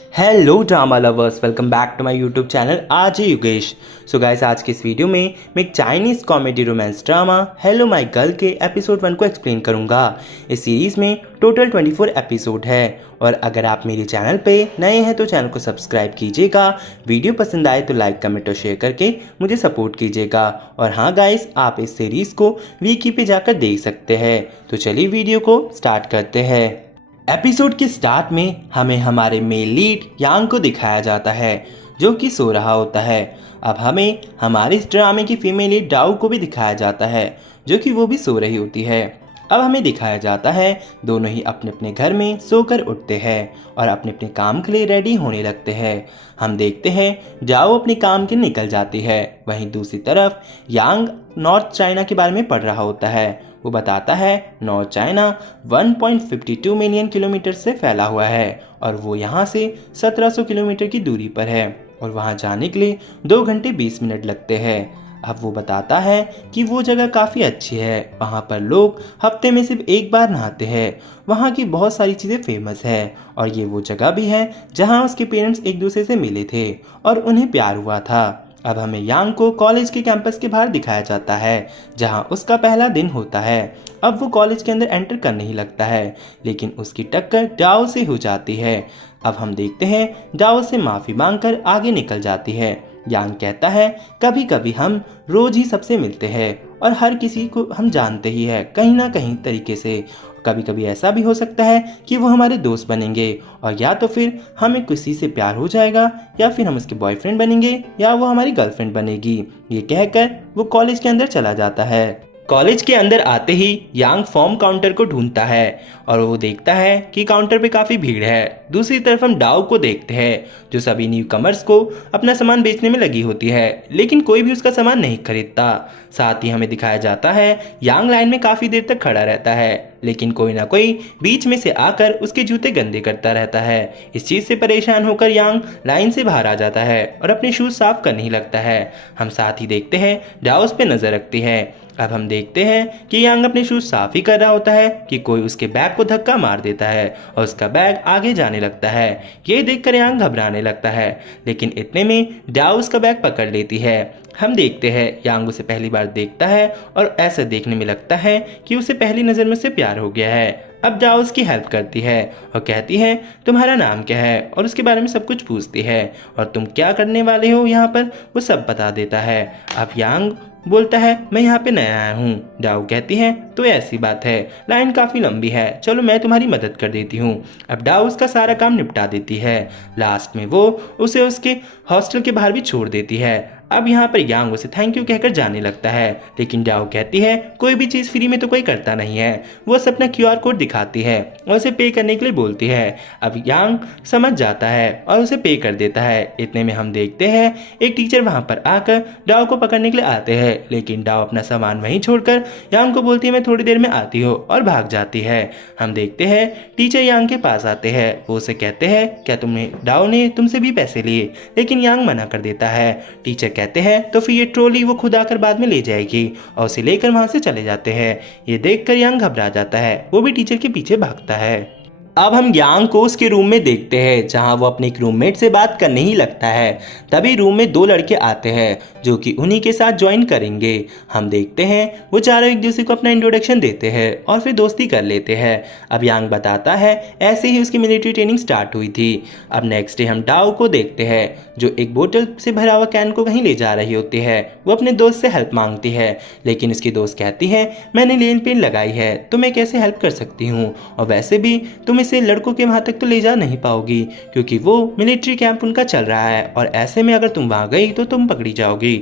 Hello drama lovers, welcome back to my YouTube channel RJ Yogesh. So guys, आज के इस video में मैं एक Chinese comedy romance drama hello my girl के एपिसोड 1 को एक्सप्लेन करूंगा। इस सीरीज़ में टोटल 24 एपिसोड है और अगर आप मेरे चैनल पे नए हैं तो चैनल को सब्सक्राइब कीजिएगा। वीडियो पसंद आए तो लाइक कमेंट और शेयर करके मुझे सपोर्ट कीजिएगा। और हाँ गाइस, आप इस सीरीज़ को वीकी पे जाकर देख सकते हैं। तो चलिए वीडियो को स्टार्ट करते हैं। एपिसोड के स्टार्ट में हमें हमारे मेल लीड यांग को दिखाया जाता है जो कि सो रहा होता है। अब हमें हमारे इस ड्रामे की फीमेल लीड डाउ को भी दिखाया जाता है जो कि वो भी सो रही होती है। अब हमें दिखाया जाता है दोनों ही अपने अपने घर में सोकर उठते हैं और अपने अपने काम के लिए रेडी होने लगते हैं। हम देखते हैं जाओ अपने काम के निकल जाती है, वहीं दूसरी तरफ यांग नॉर्थ चाइना के बारे में पढ़ रहा होता है। वो बताता है नॉर्थ चाइना 1.52 मिलियन किलोमीटर से फैला हुआ है और वो यहाँ से 1700 किलोमीटर की दूरी पर है और वहाँ जाने के लिए 2 घंटे 20 मिनट लगते हैं। अब वो बताता है कि वो जगह काफ़ी अच्छी है, वहाँ पर लोग हफ्ते में सिर्फ एक बार नहाते हैं। वहाँ की बहुत सारी चीज़ें फेमस है और ये वो जगह भी है जहाँ उसके पेरेंट्स एक दूसरे से मिले थे और उन्हें प्यार हुआ था। अब हमें यांग को कॉलेज के कैंपस के बाहर दिखाया जाता है जहां उसका पहला दिन होता है। अब वो कॉलेज के अंदर एंटर करने ही लगता है लेकिन उसकी टक्कर डाओ से हो जाती है। अब हम देखते हैं डाओ से माफ़ी मांगकर आगे निकल जाती है। यांग कहता है कभी कभी हम रोज ही सबसे मिलते हैं और हर किसी को हम जानते ही है कहीं ना कहीं तरीके से। कभी कभी ऐसा भी हो सकता है कि वो हमारे दोस्त बनेंगे और या तो फिर हमें किसी से प्यार हो जाएगा या फिर हम उसके बॉयफ्रेंड बनेंगे या वो हमारी गर्लफ्रेंड बनेगी। ये कहकर वो कॉलेज के अंदर चला जाता है। कॉलेज के अंदर आते ही यांग फॉर्म काउंटर को ढूंढता है और वो देखता है कि काउंटर पे काफ़ी भीड़ है। दूसरी तरफ हम डाउ को देखते हैं जो सभी न्यू कमर्स को अपना सामान बेचने में लगी होती है लेकिन कोई भी उसका सामान नहीं खरीदता। साथ ही हमें दिखाया जाता है यांग लाइन में काफ़ी देर तक खड़ा रहता है लेकिन कोई ना कोई बीच में से आकर उसके जूते गंदे करता रहता है। इस चीज़ से परेशान होकर यांग लाइन से बाहर आ जाता है और अपने शूज़ साफ करने ही लगता है। हम साथ ही देखते हैं डाउ उस पर नज़र रखती है। अब हम देखते हैं कि यांग अपने शूज साफ ही कर रहा होता है कि कोई उसके बैग को धक्का मार देता है और उसका बैग आगे जाने लगता है। ये देखकर यांग घबराने लगता है लेकिन इतने में डाउ उसका बैग पकड़ लेती है। हम देखते हैं यांग उसे पहली बार देखता है और ऐसा देखने में लगता है कि उसे पहली नज़र में उससे प्यार हो गया है। अब डाउ उसकी हेल्प करती है और कहती है तुम्हारा नाम क्या है और उसके बारे में सब कुछ पूछती है और तुम क्या करने वाले हो यहाँ पर वो सब बता देता है। अब यांग बोलता है मैं यहाँ पे नया आया हूँ। डाउ कहती है तो ऐसी बात है, लाइन काफ़ी लंबी है, चलो मैं तुम्हारी मदद कर देती हूँ। अब डाउ उसका सारा काम निपटा देती है। लास्ट में वो उसे उसके हॉस्टल के बाहर भी छोड़ देती है। अब यहाँ पर यांग उसे थैंक यू कहकर जाने लगता है लेकिन डाउ कहती है कोई भी चीज़ फ्री में तो कोई करता नहीं है। वो उसे अपना QR कोड दिखाती है और उसे पे करने के लिए बोलती है। अब यांग समझ जाता है और उसे पे कर देता है। इतने में हम देखते हैं एक टीचर वहाँ पर आकर डाउ को पकड़ने के लिए आते हैं लेकिन डाउ अपना सामान वहीं छोड़कर यांग को बोलती है मैं थोड़ी देर में आती हूँ और भाग जाती है। हम देखते हैं टीचर यांग के पास आते हैं। वो उसे कहते हैं क्या तुमने डाउ ने तुमसे भी पैसे लिए, लेकिन यांग मना कर देता है। टीचर कहते हैं तो फिर ये ट्रॉली वो खुद आकर बाद में ले जाएगी और उसे लेकर वहां से चले जाते हैं। ये देखकर यांग घबरा जाता है, वो भी टीचर के पीछे भागता है। अब हम यांग को उसके रूम में देखते हैं जहां वो अपने एक रूममेट से बात करने ही लगता है। तभी रूम में 2 लड़के आते हैं जो कि उन्हीं के साथ ज्वाइन करेंगे। हम देखते हैं वो चारों एक दूसरे को अपना इंट्रोडक्शन देते हैं और फिर दोस्ती कर लेते हैं। अब यांग बताता है ऐसे ही उसकी मिलिट्री ट्रेनिंग स्टार्ट हुई थी। अब नेक्स्ट डे हम डाउ को देखते हैं जो एक बोतल से भरा हुआ कैन को कहीं ले जा रही होती है। वो अपने दोस्त से हेल्प मांगती है लेकिन उसकी दोस्त कहती है मैंने लेन पेन लगाई है तो मैं कैसे हेल्प कर सकती हूँ और वैसे भी तुम इसे लड़कों के वहां तक तो ले जा नहीं पाओगी क्योंकि वो मिलिट्री कैंप उनका चल रहा है और ऐसे में अगर तुम वहां गई तो तुम पकड़ी जाओगी।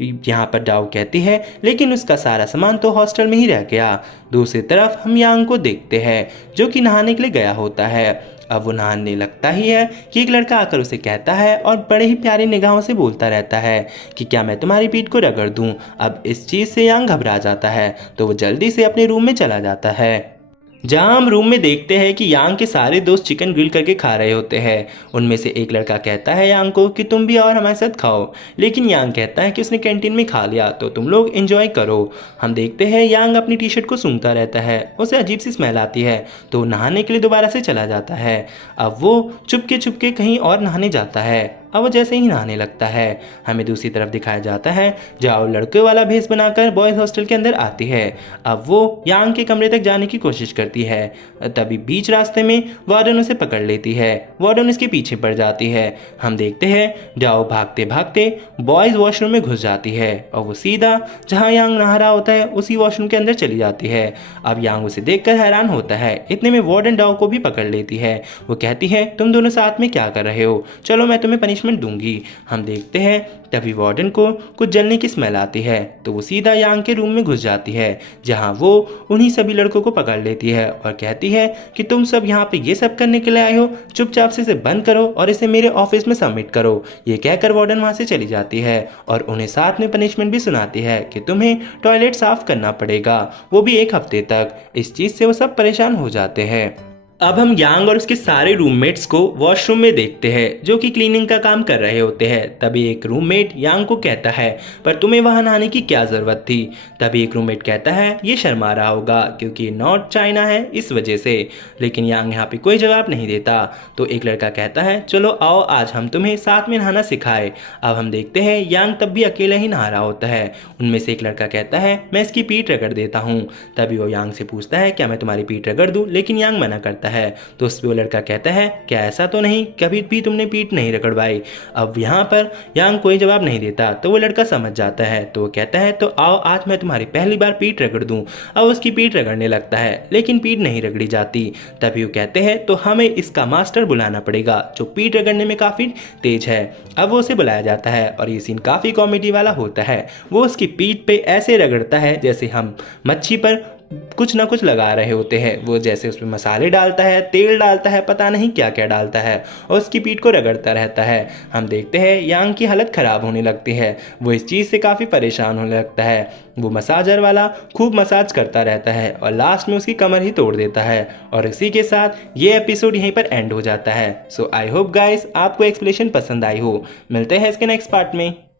यहाँ पर डाउ कहती है लेकिन उसका सारा सामान तो हॉस्टल में ही रह गया। दूसरी तरफ हम यांग को देखते हैं जो कि नहाने के लिए गया होता है। अब वो नहाने लगता ही है कि एक लड़का आकर उसे कहता है और बड़े ही प्यारी निगाहों से बोलता रहता है कि क्या मैं तुम्हारी पीठ को रगड़ दूं। अब इस चीज़ से यांग घबरा जाता है तो वो जल्दी से अपने रूम में चला जाता है। जहां हम रूम में देखते हैं कि यांग के सारे दोस्त चिकन ग्रिल करके खा रहे होते हैं। उनमें से एक लड़का कहता है यांग को कि तुम भी और हमारे साथ खाओ, लेकिन यांग कहता है कि उसने कैंटीन में खा लिया तो तुम लोग एंजॉय करो। हम देखते हैं यांग अपनी टी शर्ट को सूंघता रहता है, उसे अजीब सी स्मेल आती है तो नहाने के लिए दोबारा से चला जाता है। अब वो चुपके चुपके कहीं और नहाने जाता है। अब वो जैसे ही नहाने लगता है हमें दूसरी तरफ दिखाया जाता है जहाँ लड़के वाला भेस बनाकर बॉयज हॉस्टल के अंदर आती है। अब वो यांग के कमरे तक जाने की कोशिश करती है, तभी बीच रास्ते में वार्डन उसे पकड़ लेती है। वार्डन उसके पीछे पड़ जाती है। हम देखते हैं जाओ भागते भागते बॉयज वॉशरूम में घुस जाती है और वो सीधा जहाँ यांग नहा रहा होता है उसी वॉशरूम के अंदर चली जाती है। अब यांग उसे देखकर हैरान होता है। इतने में वार्डन डाओ को भी पकड़ लेती है। वो कहती है तुम दोनों साथ में क्या कर रहे हो, चलो मैं तुम्हें पनिशमेंट दूंगी। हम देखते हैं तभी वार्डन को कुछ जलने की स्मेल आती है तो वो सीधा यांग के रूम में घुस जाती है जहां वो उन्हीं सभी लड़कों को पकड़ लेती है और कहती है कि तुम सब यहाँ पे ये सब करने के लिए आए हो, चुपचाप से इसे बंद करो और इसे मेरे ऑफिस में सबमिट करो। ये कहकर वार्डन वहां से चली जाती है और उन्हें साथ में पनिशमेंट भी सुनाती है कि तुम्हें टॉयलेट साफ करना पड़ेगा, वो भी 1 हफ्ते तक। इस चीज से वो सब परेशान हो जाते हैं। अब हम यांग और उसके सारे रूममेट्स को वॉशरूम में देखते हैं जो कि क्लीनिंग का काम कर रहे होते हैं। तभी एक रूममेट यांग को कहता है पर तुम्हें वहां नहाने की क्या ज़रूरत थी। तभी एक रूममेट कहता है ये शर्मा रहा होगा क्योंकि नॉर्थ चाइना है इस वजह से, लेकिन यांग यहाँ पे कोई जवाब नहीं देता। तो एक लड़का कहता है चलो आओ आज हम तुम्हें साथ में नहाना सिखाए। अब हम देखते हैं यांग तब भी अकेला ही नहा रहा होता है। उनमें से एक लड़का कहता है मैं इसकी पीठ रगड़ देता हूँ। तभी वो यांग से पूछता है क्या मैं तुम्हारी पीठ रगड़ दूँ, लेकिन यांग मना करता है। तो उस पे वो लड़का कहता है क्या ऐसा तो नहीं, कभी भी तुमने पीठ नहीं रगड़वाई। अब यहाँ पर यांग कोई जवाब नहीं देता तो वो लड़का समझ जाता है। तो वो कहता है तो आओ आज मैं तुम्हारी पहली बार पीठ रगड़ दूं। अब उसकी पीठ रगड़ने लगता है लेकिन पीठ नहीं रगड़ी जाती। तभी वो कहते हैं तो हमें इसका मास्टर बुलाना पड़ेगा जो पीठ रगड़ने में काफ़ी तेज है। अब वो उसे बुलाया जाता है और ये सीन काफ़ी कॉमेडी वाला होता है। वो उसकी पीठ पे ऐसे रगड़ता है जैसे हम मच्छी पर कुछ ना कुछ लगा रहे होते हैं। वो जैसे उसमें मसाले डालता है, तेल डालता है, पता नहीं क्या क्या डालता है और उसकी पीठ को रगड़ता रहता है। हम देखते हैं यांग की हालत ख़राब होने लगती है। वो इस चीज़ से काफ़ी परेशान होने लगता है। वो मसाजर वाला खूब मसाज करता रहता है और लास्ट में उसकी कमर ही तोड़ देता है। और इसी के साथ ये एपिसोड यहीं पर एंड हो जाता है। सो आई होप गाइस आपको एक्सप्लेनेशन पसंद आई हो। मिलते हैं इसके नेक्स्ट पार्ट में।